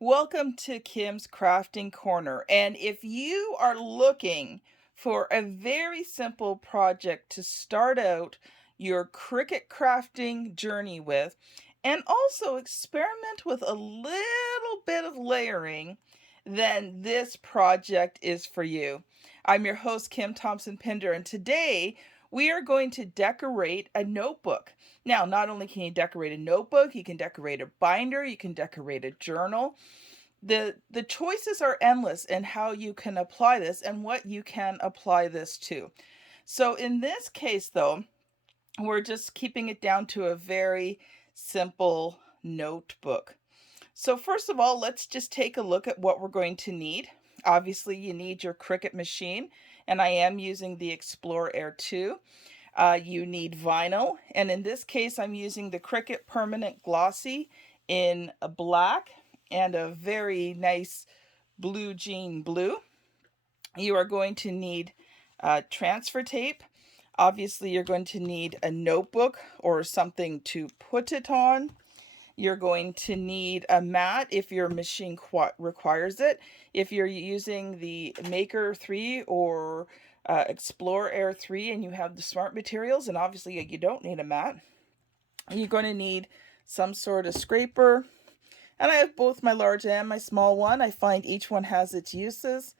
Welcome to Kim's Crafting Corner. And if you are looking for a very simple project to start out your Cricut crafting journey with, and also experiment with a little bit of layering, then this project is for you. I'm your host, Kim Thompson Pinder, and today we are going to decorate a notebook. Now, not only can you decorate a notebook, you can decorate a binder, you can decorate a journal. The choices are endless in how you can apply this and what you can apply this to. So in this case though, we're just keeping it down to a very simple notebook. So first of all, let's just take a look at what we're going to need. Obviously, you need your Cricut machine, and I am using the Explorer Air 2. You need vinyl, and in this case, I'm using the Cricut Permanent Glossy in a black and a very nice blue jean blue. You are going to need transfer tape. Obviously, you're going to need a notebook or something to put it on. You're going to need a mat if your machine requires it. If you're using the Maker 3 or Explorer Air 3 and you have the smart materials, and obviously you don't need a mat, you're going to need some sort of scraper. And I have both my large and my small one. I find each one has its uses.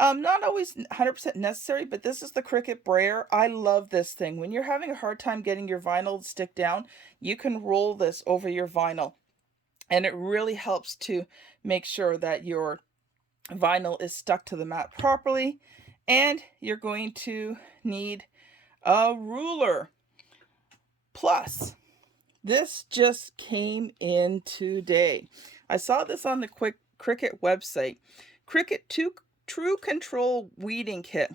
Not always 100% necessary, but this is the Cricut Brayer. I love this thing. When you're having a hard time getting your vinyl to stick down, you can roll this over your vinyl. And it really helps to make sure that your vinyl is stuck to the mat properly. And you're going to need a ruler. Plus, this just came in today. I saw this on the Cricut website. Cricut True Control Weeding Kit.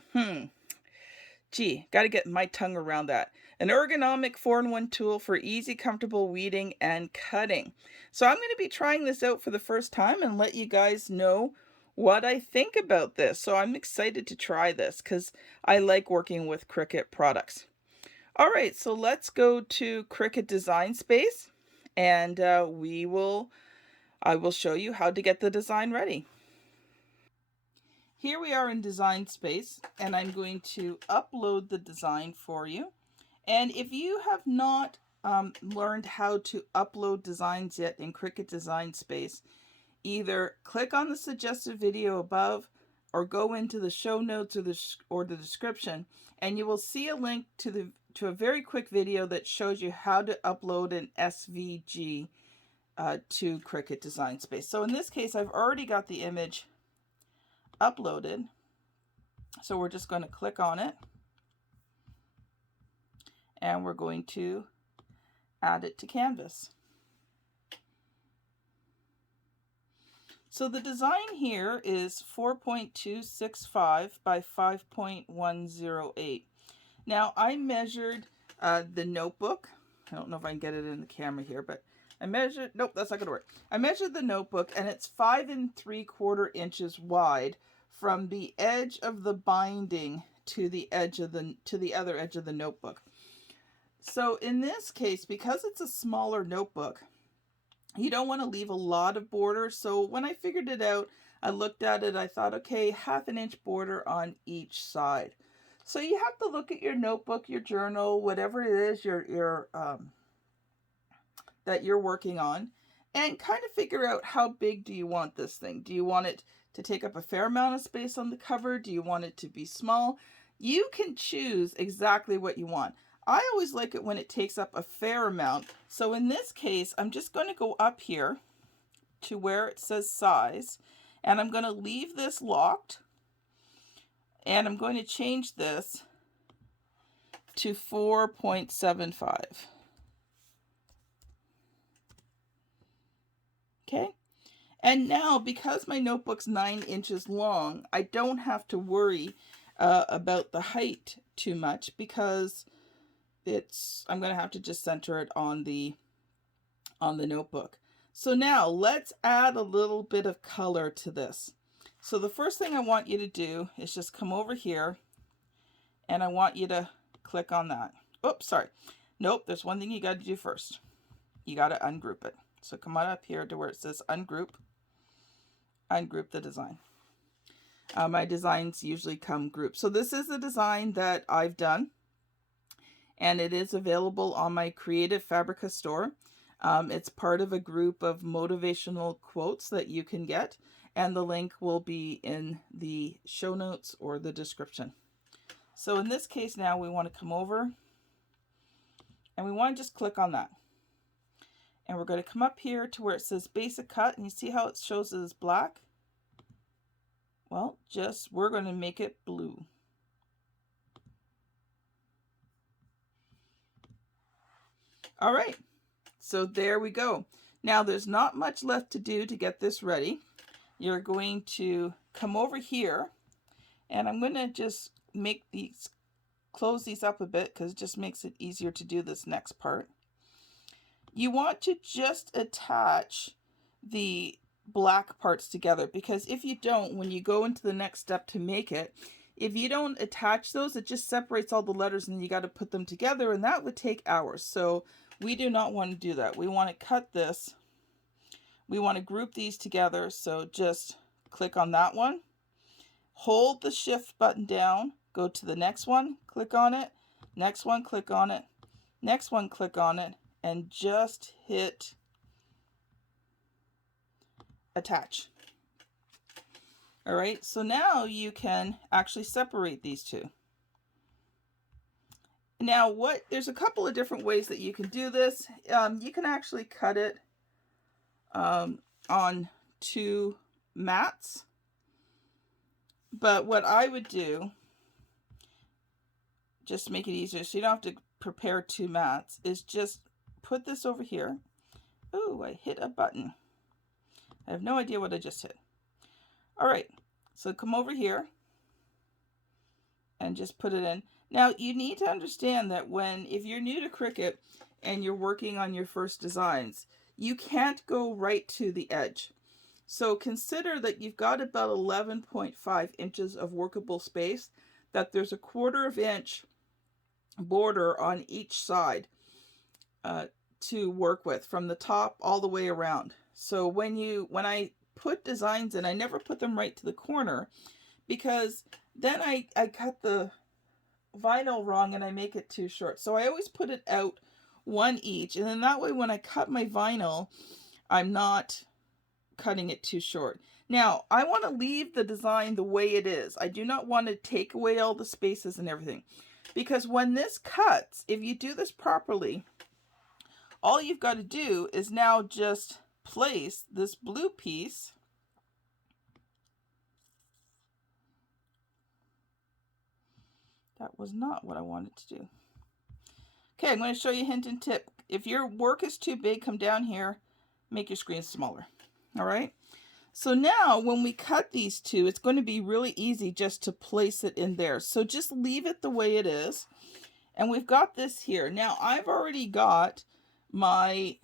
Gee, got to get my tongue around that. An ergonomic 4-in-1 tool for easy, comfortable weeding and cutting. So I'm going to be trying this out for the first time and let you guys know what I think about this. So I'm excited to try this because I like working with Cricut products. All right, so let's go to Cricut Design Space, and I will show you how to get the design ready. Here we are in Design Space, and I'm going to upload the design for you. And if you have not learned how to upload designs yet in Cricut Design Space, either click on the suggested video above or go into the show notes or the description, and you will see a link to a very quick video that shows you how to upload an SVG to Cricut Design Space. So in this case, I've already got the image uploaded. So we're just going to click on it and we're going to add it to Canvas. So the design here is 4.265 by 5.108. Now I measured the notebook. I don't know if I can get it in the camera here, but I measured, nope, that's not gonna work. I measured the notebook and it's 5 3/4 inches wide from the edge of the binding to the other edge of the notebook. So in this case, because it's a smaller notebook, you don't want to leave a lot of border. So when I figured it out, I looked at it, I thought, okay, 1/2 inch border on each side. So you have to look at your notebook, your journal, whatever it is that you're working on, and kind of figure out how big do you want this thing. Do you want it to take up a fair amount of space on the cover? Do you want it to be small? You can choose exactly what you want. I always like it when it takes up a fair amount. So in this case, I'm just going to go up here to where it says size, and I'm going to leave this locked, and I'm going to change this to 4.75. Okay. And now, because my notebook's 9 inches long, I don't have to worry about the height too much because I'm going to have to just center it on the notebook. So now let's add a little bit of color to this. So the first thing I want you to do is just come over here and I want you to click on that. Oops, sorry. Nope, there's one thing you got to do first. You got to ungroup it. So come on up here to where it says ungroup. Ungroup the Design. My designs usually come grouped. So this is a design that I've done, and it is available on my Creative Fabrica store. It's part of a group of motivational quotes that you can get, and the link will be in the show notes or the description. So in this case now we want to come over and we want to just click on that. And we're going to come up here to where it says basic cut, and you see how it shows it as black? Well, we're going to make it blue. All right, so there we go. Now there's not much left to do to get this ready. You're going to come over here, and I'm going to just close these up a bit because it just makes it easier to do this next part. You want to just attach the black parts together, because if you don't, when you go into the next step to make it, if you don't attach those, it just separates all the letters and you got to put them together, and that would take hours. So we do not want to do that. We want to cut this. We want to group these together. So just click on that one, hold the shift button down, go to the next one, click on it, next one, click on it, next one, click on it, and just hit attach. All right, so now you can actually separate these two. Now there's a couple of different ways that you can do this. You can actually cut it on 2 mats. But what I would do, just to make it easier so you don't have to prepare 2 mats, is just put this over here. Ooh, I hit a button. I have no idea what I just hit. All right, so come over here and just put it in. Now you need to understand that if you're new to Cricut and you're working on your first designs, you can't go right to the edge. So consider that you've got about 11.5 inches of workable space, that there's a 1/4 inch border on each side to work with from the top all the way around. So when I put designs in, I never put them right to the corner, because then I cut the vinyl wrong and I make it too short. So I always put it out 1 each, and then that way when I cut my vinyl, I'm not cutting it too short. Now I want to leave the design the way it is. I do not want to take away all the spaces and everything, because when this cuts, if you do this properly, all you've got to do is now just place this blue piece That was not what I wanted to do. Okay, I'm going to show you a hint and tip. If your work is too big, come down here, make your screen smaller. All right. So now when we cut these two, it's going to be really easy just to place it in there. So just leave it the way it is. And we've got this here. Now I've already got my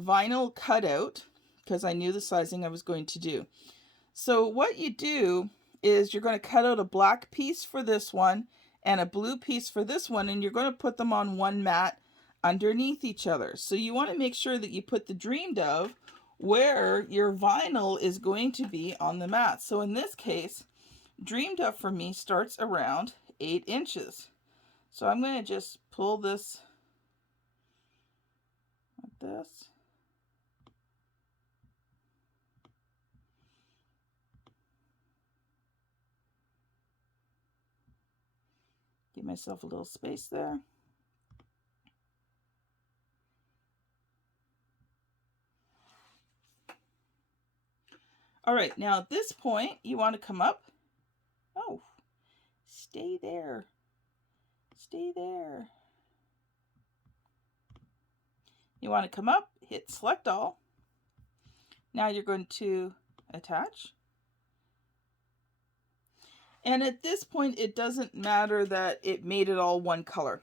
vinyl cut out because I knew the sizing I was going to do. So what you do is you're going to cut out a black piece for this one and a blue piece for this one, and you're going to put them on one mat underneath each other. So you want to make sure that you put the dreamed of where your vinyl is going to be on the mat. So in this case, dreamed of for me starts around 8 inches. So I'm going to just pull this like this. Give myself a little space there. All right, now at this point, you want to come up. Oh, stay there. Stay there. You want to come up, hit select all. Now you're going to attach. And at this point, it doesn't matter that it made it all one color,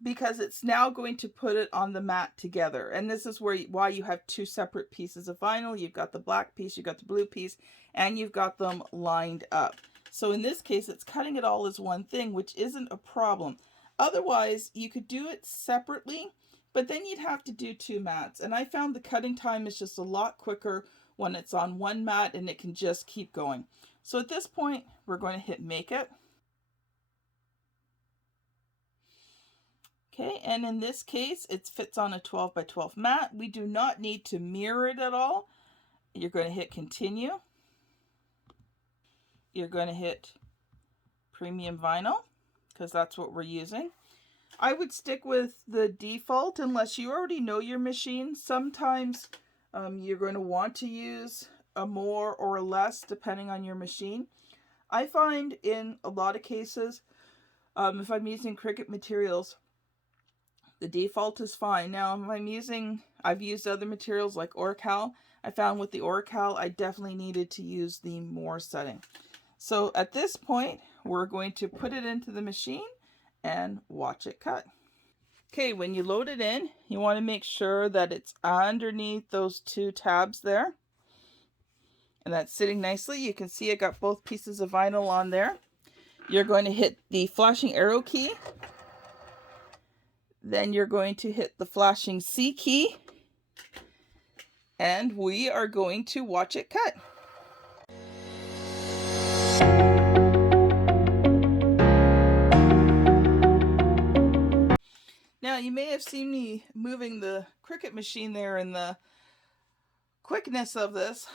because it's now going to put it on the mat together. And this is why you have two separate pieces of vinyl. You've got the black piece, you've got the blue piece, and you've got them lined up. So in this case, it's cutting it all as one thing, which isn't a problem. Otherwise, you could do it separately, but then you'd have to do two mats. And I found the cutting time is just a lot quicker when it's on one mat and it can just keep going. So at this point, we're going to hit make it. Okay, and in this case, it fits on a 12 by 12 mat. We do not need to mirror it at all. You're going to hit continue. You're going to hit premium vinyl because that's what we're using. I would stick with the default unless you already know your machine. Sometimes you're going to want to use a more or a less depending on your machine. I find in a lot of cases, if I'm using Cricut materials, the default is fine. Now, if I've used other materials like Orcal. I found with the Orcal, I definitely needed to use the more setting. So at this point, we're going to put it into the machine and watch it cut. Okay, when you load it in, you want to make sure that it's underneath those two tabs there. And that's sitting nicely. You can see I got both pieces of vinyl on there. You're going to hit the flashing arrow key. Then you're going to hit the flashing C key. And we are going to watch it cut. Now, you may have seen me moving the Cricut machine there in the quickness of this.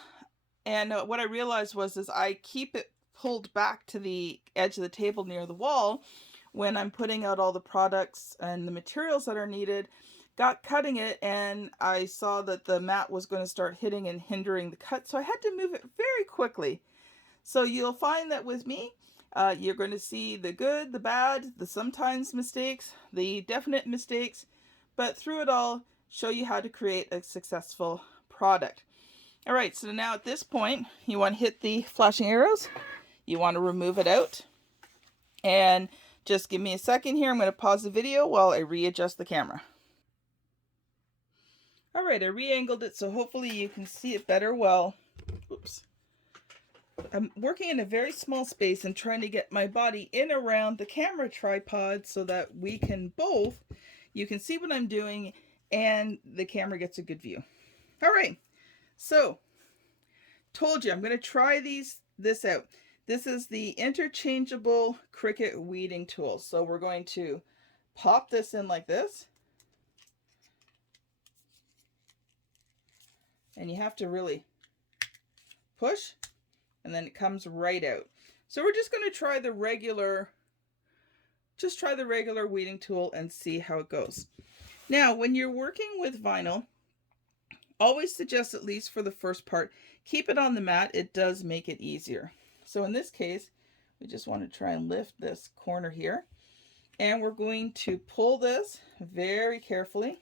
And what I realized was I keep it pulled back to the edge of the table near the wall when I'm putting out all the products and the materials that are needed. Got cutting it, and I saw that the mat was going to start hitting and hindering the cut, so I had to move it very quickly. So you'll find that with me, you're going to see the good, the bad, the sometimes mistakes, the definite mistakes, but through it all, show you how to create a successful product. All right, so now at this point, you want to hit the flashing arrows. You want to remove it out. And just give me a second here. I'm going to pause the video while I readjust the camera. All right, I re-angled it, so hopefully you can see it better. Well, oops. I'm working in a very small space and trying to get my body in around the camera tripod so that we can you can see what I'm doing and the camera gets a good view. All right, so told you I'm going to try this out. This is the interchangeable Cricut weeding tool. So we're going to pop this in like this. And you have to really push, and then it comes right out. So we're just going to try the regular weeding tool and see how it goes. Now, when you're working with vinyl, always suggest, at least for the first part, keep it on the mat. It does make it easier. So in this case, we just want to try and lift this corner here. And we're going to pull this very carefully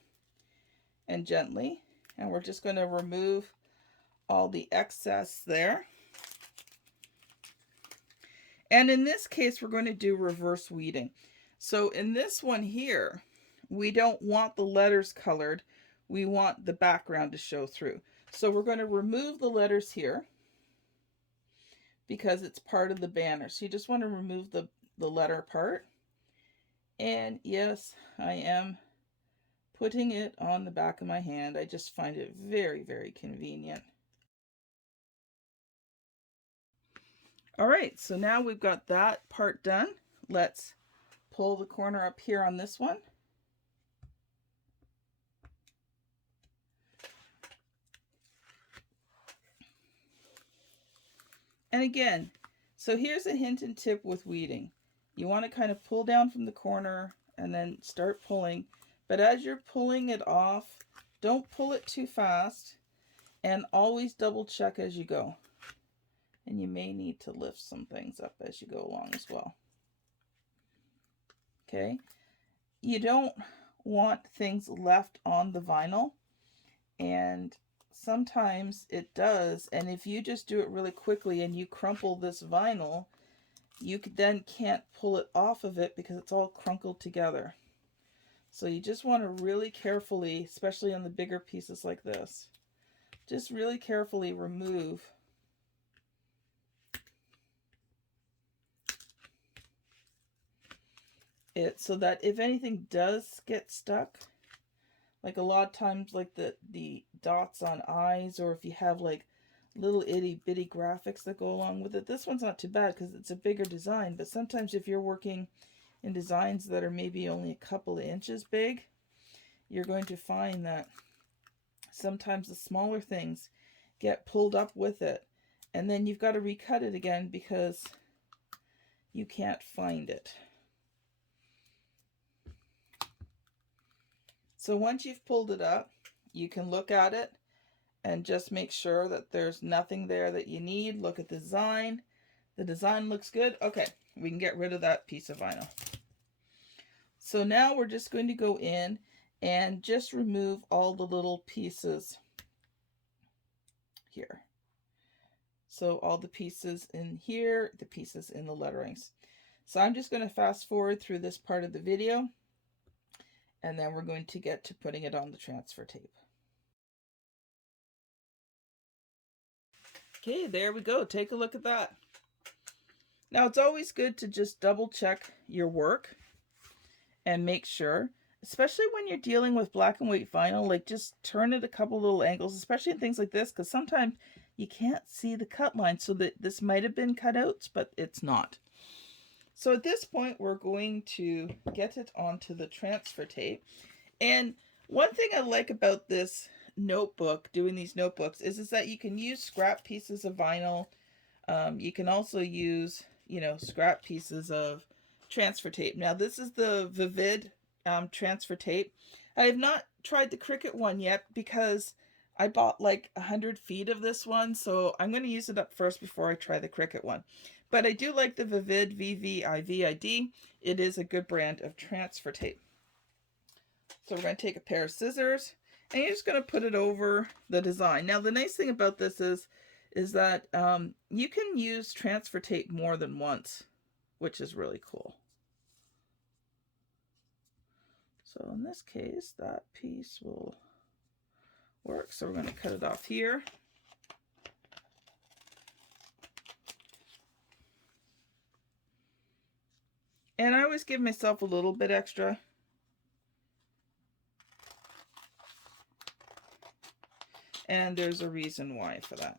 and gently. And we're just going to remove all the excess there. And in this case, we're going to do reverse weeding. So in this one here, we don't want the letters colored. We want the background to show through. So we're going to remove the letters here because it's part of the banner. So you just want to remove the letter part. And yes, I am putting it on the back of my hand. I just find it very, very convenient. All right, so now we've got that part done. Let's pull the corner up here on this one. And again, so here's a hint and tip with weeding. You want to kind of pull down from the corner and then start pulling. But as you're pulling it off, don't pull it too fast, and always double check as you go. And you may need to lift some things up as you go along as well. Okay, you don't want things left on the vinyl, and sometimes it does. And if you just do it really quickly and you crumple this vinyl, you then can't pull it off of it because it's all crunkled together. So you just want to really carefully, especially on the bigger pieces like this, just really carefully remove it so that if anything does get stuck, like a lot of times like the dots on eyes, or if you have like little itty bitty graphics that go along with it. This one's not too bad because it's a bigger design, but sometimes if you're working in designs that are maybe only a couple of inches big, you're going to find that sometimes the smaller things get pulled up with it, and then you've got to recut it again because you can't find it. So once you've pulled it up, you can look at it and just make sure that there's nothing there that you need. Look at the design. The design looks good. Okay, we can get rid of that piece of vinyl. So now we're just going to go in and just remove all the little pieces here. So all the pieces in here, the pieces in the letterings. So I'm just going to fast forward through this part of the video, and then we're going to get to putting it on the transfer tape. Okay, there we go. Take a look at that. Now it's always good to just double check your work and make sure, especially when you're dealing with black and white vinyl, like just turn it a couple little angles, especially in things like this, because sometimes you can't see the cut line, so that this might have been cutouts, but it's not. So at this point, we're going to get it onto the transfer tape. And one thing I like about this notebook, doing these notebooks, is that you can use scrap pieces of vinyl. You can also use, scrap pieces of transfer tape. Now this is the Vivid transfer tape. I have not tried the Cricut one yet because I bought like 100 feet of this one, so I'm going to use it up first before I try the Cricut one. But I do like the Vivid VVIVID. It is a good brand of transfer tape. So we're going to take a pair of scissors and you're just going to put it over the design. Now the nice thing about this is that you can use transfer tape more than once, which is really cool. So in this case, that piece will work. So we're going to cut it off here. And I always give myself a little bit extra. And there's a reason why for that.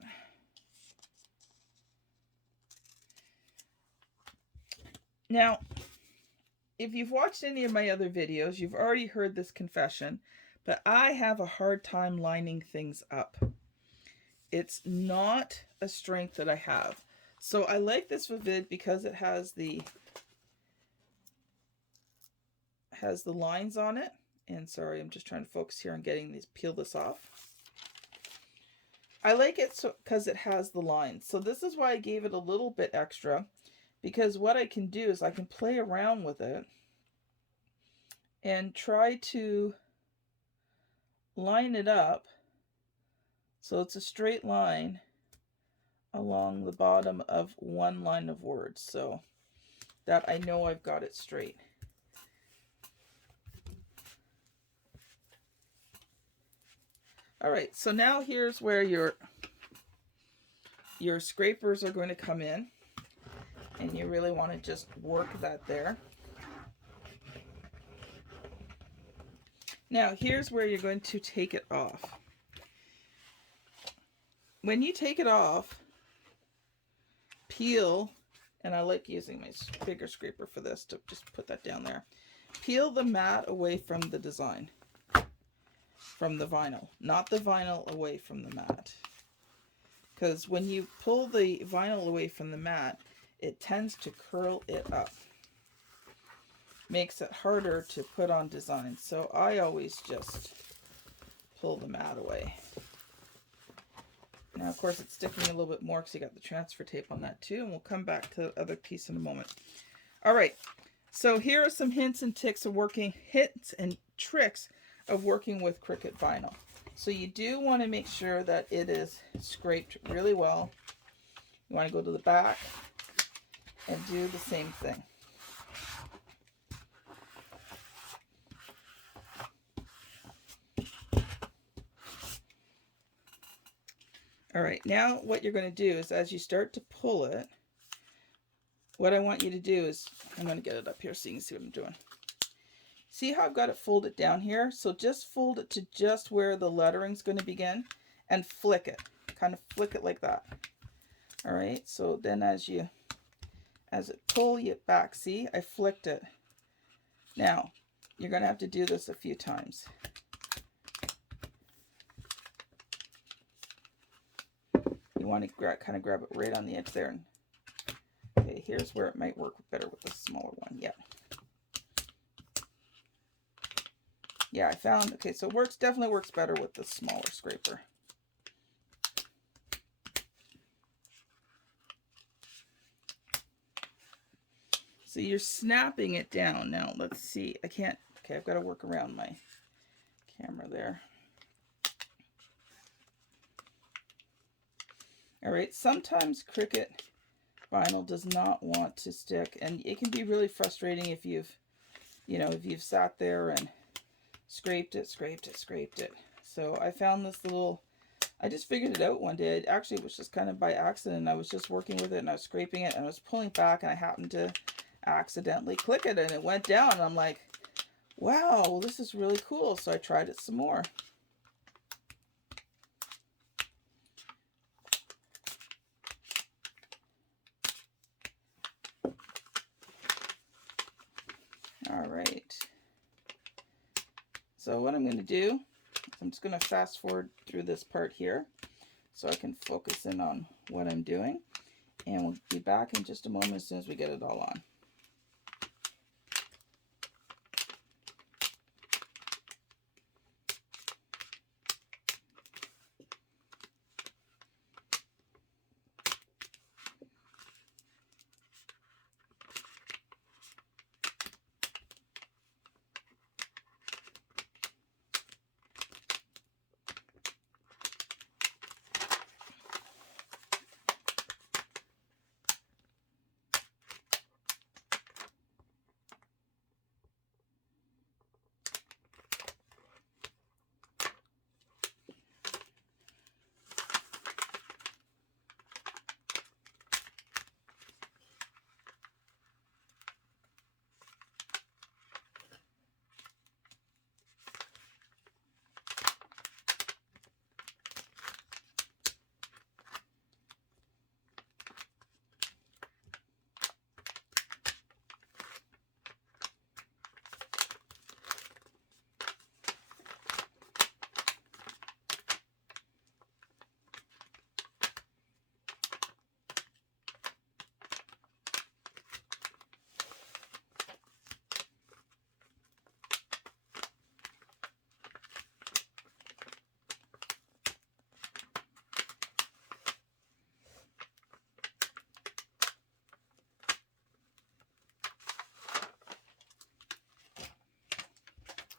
Now, if you've watched any of my other videos, you've already heard this confession, but I have a hard time lining things up. It's not a strength that I have. So I like this Vivid because it has the lines on it. And sorry, I'm just trying to focus here on getting these, peel this off. I like it because it has the lines. So this is why I gave it a little bit extra, because what I can do is I can play around with it and try to line it up so it's a straight line along the bottom of one line of words, so that I know I've got it straight. All right, so now here's where your scrapers are going to come in, and you really want to just work that there. Now here's where you're going to take it off. When you take it off, peel, and I like using my bigger scraper for this to just put that down there. Peel the mat away from the design, from the vinyl, not the vinyl away from the mat. Because when you pull the vinyl away from the mat, it tends to curl it up. Makes it harder to put on designs. So I always just pull the mat away. Now, of course, it's sticking a little bit more because you got the transfer tape on that too, and we'll come back to the other piece in a moment. All right, so here are some hints and tricks of working with Cricut vinyl. So you do want to make sure that it is scraped really well. You want to go to the back and do the same thing. All right, now what you're going to do is as you start to pull it, what I want you to do is, I'm going to get it up here so you can see what I'm doing. See how I've got it folded down here? So just fold it to just where the lettering's going to begin and flick it. kind of flick it like that. All right, so then as it pull it back, see, I flicked it. Now, you're going to have to do this a few times. You want to kind of grab it right on the edge there. And, okay, here's where it might work better with the smaller one. Yeah. Yeah, I found, okay, so it definitely works better with the smaller scraper. So you're snapping it down. Now, let's see. I can't, okay, I've got to work around my camera there. All right, sometimes Cricut vinyl does not want to stick, and it can be really frustrating if you've sat there and scraped it. So I found this little, I just figured it out one day. It actually was just kind of by accident. I was just working with it and I was scraping it and I was pulling back and I happened to accidentally click it and it went down. And I'm like, wow, this is really cool. So I tried it some more. All right. So what I'm going to do, I'm just going to fast forward through this part here so I can focus in on what I'm doing. And we'll be back in just a moment as soon as we get it all on.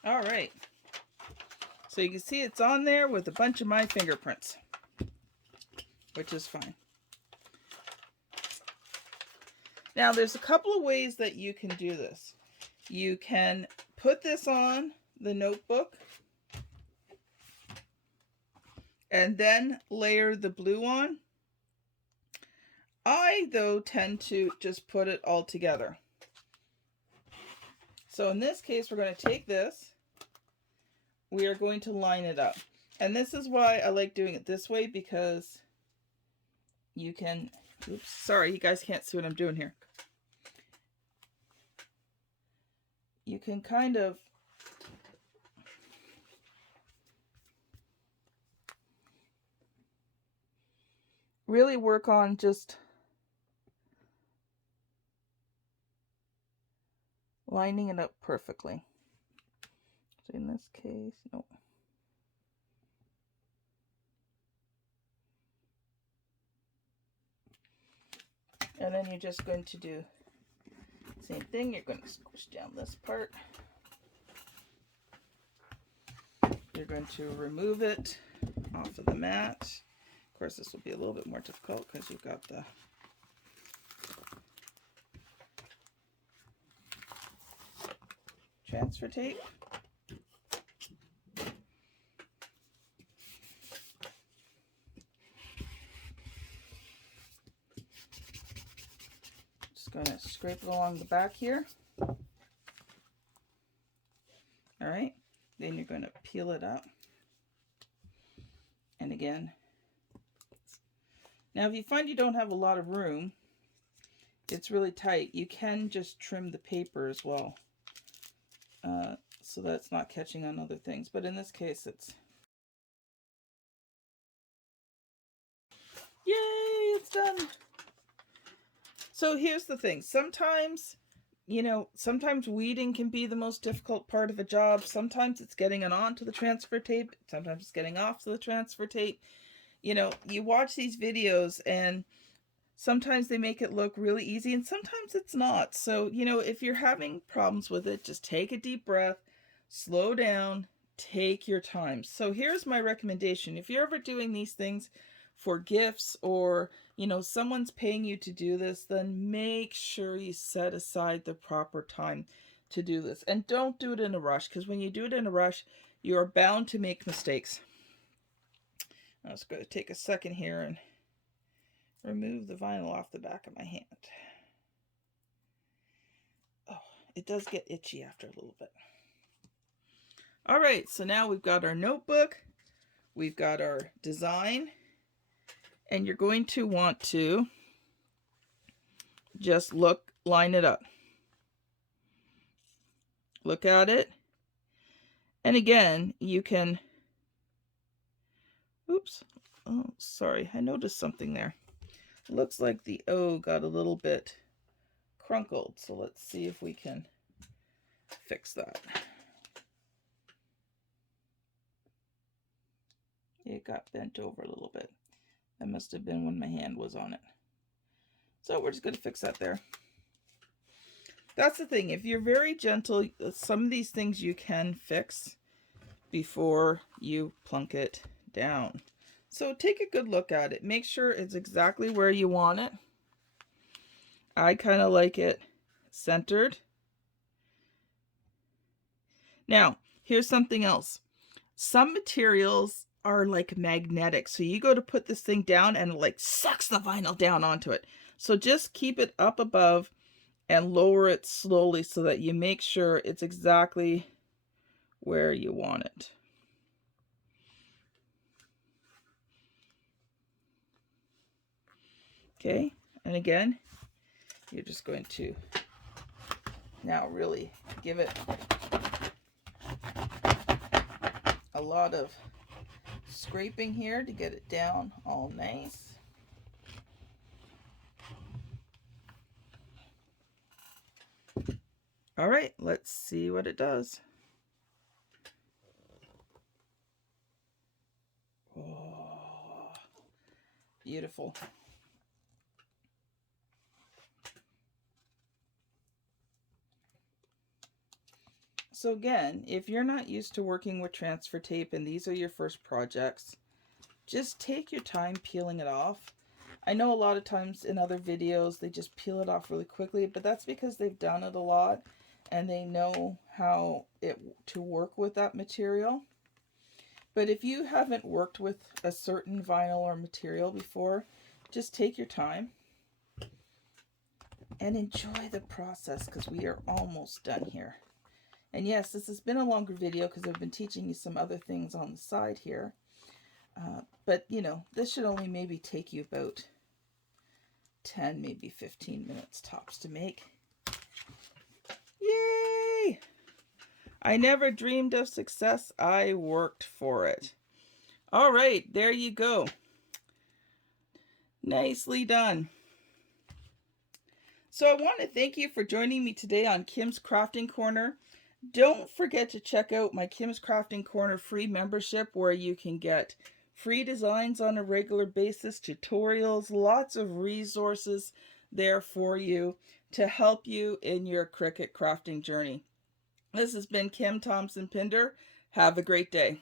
All right, so you can see it's on there with a bunch of my fingerprints, which is fine. Now there's a couple of ways that you can do this. You can put this on the notebook and then layer the blue on. I, though, tend to just put it all together. So in this case, we're going to take this. We are going to line it up. And this is why I like doing it this way, because you can, oops, sorry, you guys can't see what I'm doing here. You can kind of really work on just lining it up perfectly. So in this case, no. And then you're just going to do the same thing. You're going to squish down this part. You're going to remove it off of the mat. Of course, this will be a little bit more difficult because you've got the transfer tape. Just going to scrape it along the back here. All right, then you're going to peel it up. And again, Now, if you find you don't have a lot of room, it's really tight, you can just trim the paper as well, so that it's not catching on other things. But in this case, it's... Yay, it's done. So here's the thing. Sometimes, sometimes weeding can be the most difficult part of a job. Sometimes it's getting it onto the transfer tape. Sometimes it's getting off the transfer tape. You watch these videos and sometimes they make it look really easy and sometimes it's not. So, if you're having problems with it, just take a deep breath, slow down, take your time. So here's my recommendation. If you're ever doing these things for gifts, or someone's paying you to do this, then make sure you set aside the proper time to do this, and don't do it in a rush, because when you do it in a rush, you're bound to make mistakes. I'm just going to take a second here and remove the vinyl off the back of my hand. Oh, it does get itchy after a little bit. All right, so now we've got our notebook, we've got our design, and you're going to want to just line it up. Look at it. And again, you can, oops, oh, sorry, I noticed something there. Looks like the O got a little bit crunkled, so let's see if we can fix that. It got bent over a little bit. That must have been when my hand was on it. So we're just going to fix that there. That's the thing. If you're very gentle, some of these things you can fix before you plunk it down. So take a good look at it. Make sure it's exactly where you want it. I kind of like it centered. Now, here's something else. Some materials are like magnetic. So you go to put this thing down and it like sucks the vinyl down onto it. So just keep it up above and lower it slowly so that you make sure it's exactly where you want it. Okay, and again, you're just going to now really give it a lot of scraping here to get it down all nice. All right, let's see what it does. Oh, beautiful. So again, if you're not used to working with transfer tape and these are your first projects, just take your time peeling it off. I know a lot of times in other videos they just peel it off really quickly, but that's because they've done it a lot and they know how to work with that material. But if you haven't worked with a certain vinyl or material before, just take your time and enjoy the process, because we are almost done here. And yes, this has been a longer video because I've been teaching you some other things on the side here. But, this should only maybe take you about 10, maybe 15 minutes tops to make. Yay! I never dreamed of success. I worked for it. All right, there you go. Nicely done. So I want to thank you for joining me today on Kim's Crafting Corner. Don't forget to check out my Kim's Crafting Corner free membership, where you can get free designs on a regular basis, tutorials, lots of resources there for you to help you in your Cricut crafting journey. This has been Kim Thompson Pinder. Have a great day.